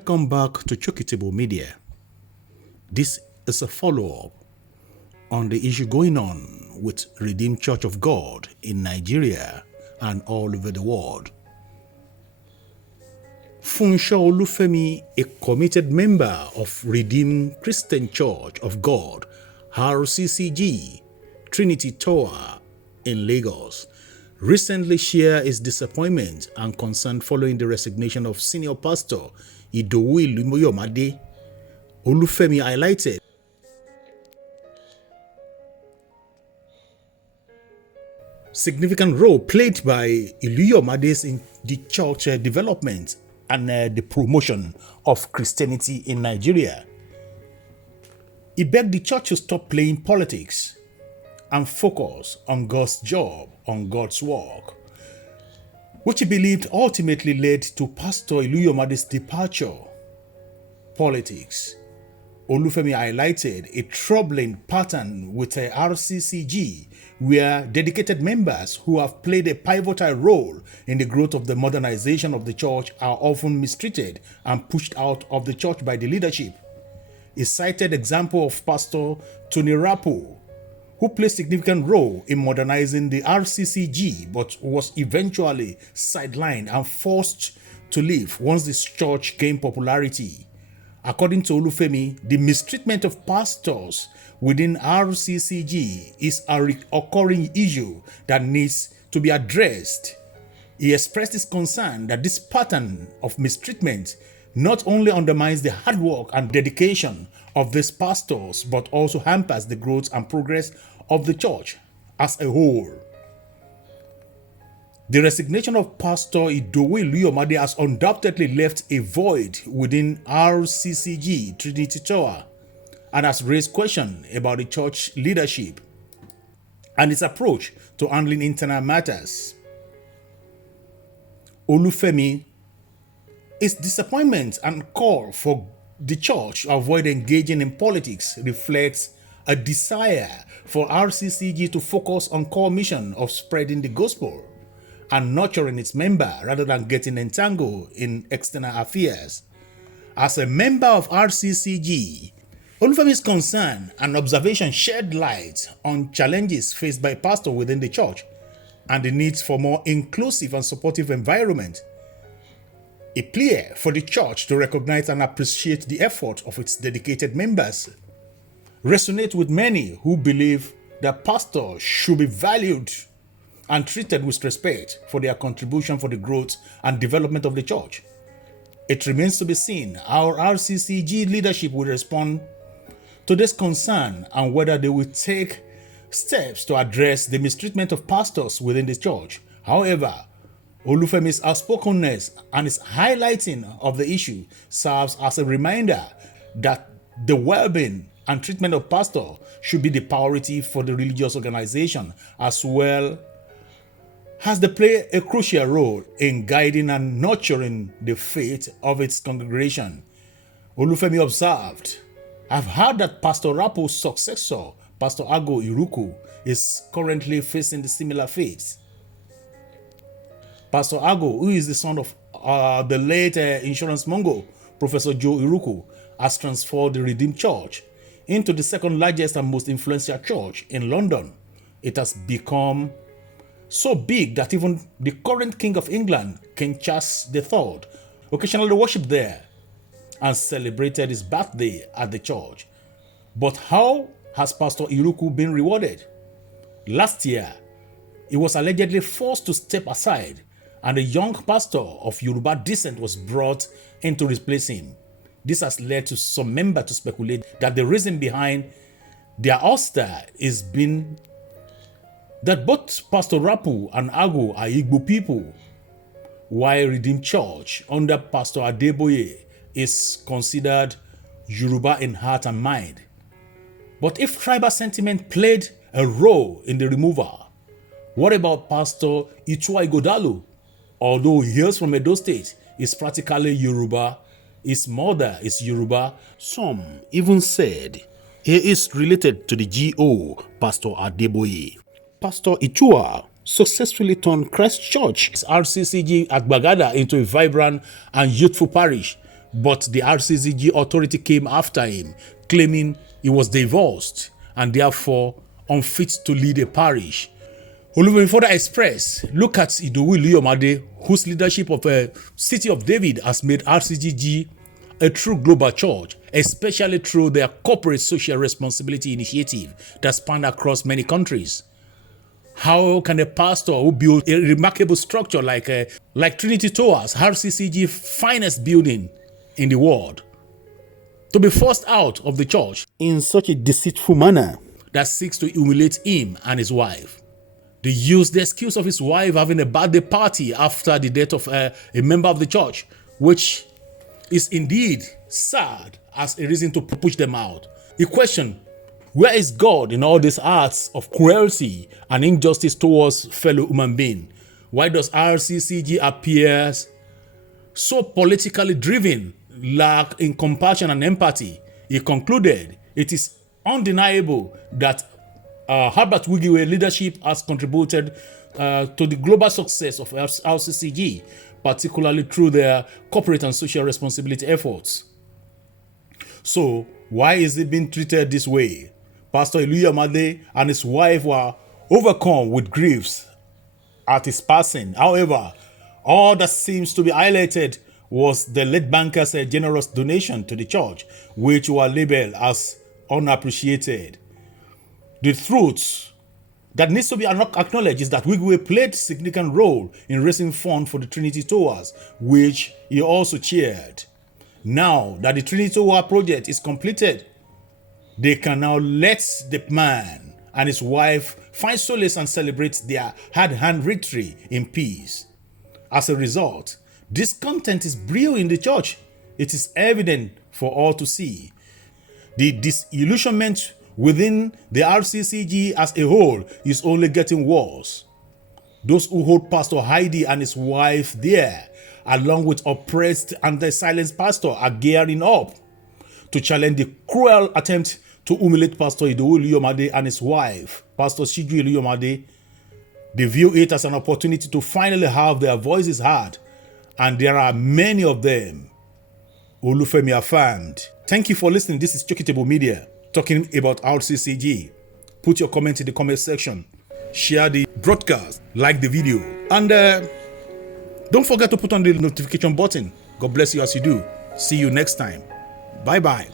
Welcome back to Chokitable Media. This is a follow-up on the issue going on with Redeemed Church of God in Nigeria and all over the world. Funsho Olufemi, a committed member of Redeemed Christian Church of God, RCCG, Trinity Tower in Lagos, recently shared his disappointment and concern following the resignation of senior pastor Idowu Ilumiyomade. Olufemi highlighted significant role played by Ilumiyomade in the church development and the promotion of Christianity in Nigeria. He begged the church to stop playing politics and focus on God's job, on God's work, which he believed ultimately led to Pastor Iluyomade's departure. Politics. Olufemi highlighted a troubling pattern with a RCCG where dedicated members who have played a pivotal role in the growth of the modernization of the church are often mistreated and pushed out of the church by the leadership. He cited example of Pastor Tony Rapo, who played a significant role in modernizing the RCCG but was eventually sidelined and forced to leave once the church gained popularity. According to Olufemi, the mistreatment of pastors within RCCG is a recurring issue that needs to be addressed. He expressed his concern that this pattern of mistreatment not only undermines the hard work and dedication of these pastors, but also hampers the growth and progress of the church as a whole. The resignation of Pastor Idowu Ilumiyomade has undoubtedly left a void within RCCG Trinity Tower and has raised questions about the church leadership and its approach to handling internal matters. Olufemi, his disappointment and call for the church to avoid engaging in politics reflects a desire for RCCG to focus on core mission of spreading the gospel and nurturing its member rather than getting entangled in external affairs. As a member of RCCG, Olufemi's concern and observation shed light on challenges faced by pastors within the church and the need for more inclusive and supportive environment. A plea for the church to recognize and appreciate the effort of its dedicated members resonate with many who believe that pastors should be valued and treated with respect for their contribution for the growth and development of the church. It remains to be seen how RCCG leadership will respond to this concern and whether they will take steps to address the mistreatment of pastors within the church. However, Olufemi's outspokenness and his highlighting of the issue serves as a reminder that the well-being and treatment of pastors should be the priority for the religious organization, as well as they play a crucial role in guiding and nurturing the faith of its congregation. Olufemi observed, "I've heard that Pastor Rapo's successor, Pastor Ago Iruku, is currently facing the similar fate." Pastor Ago, who is the son of the late insurance mongo, Professor Joe Iruku, has transferred the Redeemed Church into the second largest and most influential church in London. It has become so big that even the current King of England, King Charles III, occasionally worshipped there and celebrated his birthday at the church. But how has Pastor Iruku been rewarded? Last year, he was allegedly forced to step aside, and a young pastor of Yoruba descent was brought in to replace him. This has led to some members to speculate that the reason behind their ouster is been that both Pastor Rapu and Ago are Igbo people, while Redeemed Church under Pastor Adeboye is considered Yoruba in heart and mind. But if tribal sentiment played a role in the removal, what about Pastor Itua Igodalo? Although he hails from Edo State, is practically Yoruba, his mother is Yoruba. Some even said he is related to the GO, Pastor Adeboye. Pastor Itua successfully turned Christ Church RCCG at Bagada into a vibrant and youthful parish but the RCCG authority came after him, claiming he was divorced and therefore unfit to lead a parish. Olufemi further expressed, look at Idowu Iluyomade, whose leadership of a City of David has made RCCG a true global church, especially through their corporate social responsibility initiative that spanned across many countries. How can a pastor who built a remarkable structure like Trinity Towers, RCCG finest building in the world, to be forced out of the church in such a deceitful manner that seeks to humiliate him and his wife? They used the excuse of his wife having a birthday party after the death of a member of the church, which is indeed sad as a reason to push them out. The question, where is God in all these acts of cruelty and injustice towards fellow human beings? Why does RCCG appear so politically driven, lack in compassion and empathy? He concluded, it is undeniable that Herbert Wigwe leadership has contributed to the global success of RCCG, particularly through their corporate and social responsibility efforts. So, why is it being treated this way? Pastor Iluyomade and his wife were overcome with griefs at his passing. However, all that seems to be highlighted was the late banker's generous donation to the church, which were labeled as unappreciated. The truth that needs to be acknowledged is that Wigwe played a significant role in raising funds for the Trinity Towers, which he also chaired. Now that the Trinity Tower project is completed, they can now let the man and his wife find solace and celebrate their hard-earned victory in peace. As a result, discontent is brewing in the church. It is evident for all to see. The disillusionment within the RCCG as a whole is only getting worse. Those who hold Pastor Heidi and his wife there, along with oppressed and the silenced pastor, are gearing up to challenge the cruel attempt to humiliate Pastor Idowu Iluyomade and his wife, Pastor Shiju Iluyomade. They view it as an opportunity to finally have their voices heard, and there are many of them. Olufemi affirmed. Thank you for listening. This is Chokitable Media talking about RCCG. Put your comment in the comment section. Share the broadcast, like the video, and don't forget to put on the notification button. God bless you as you do. See you next time. Bye-bye.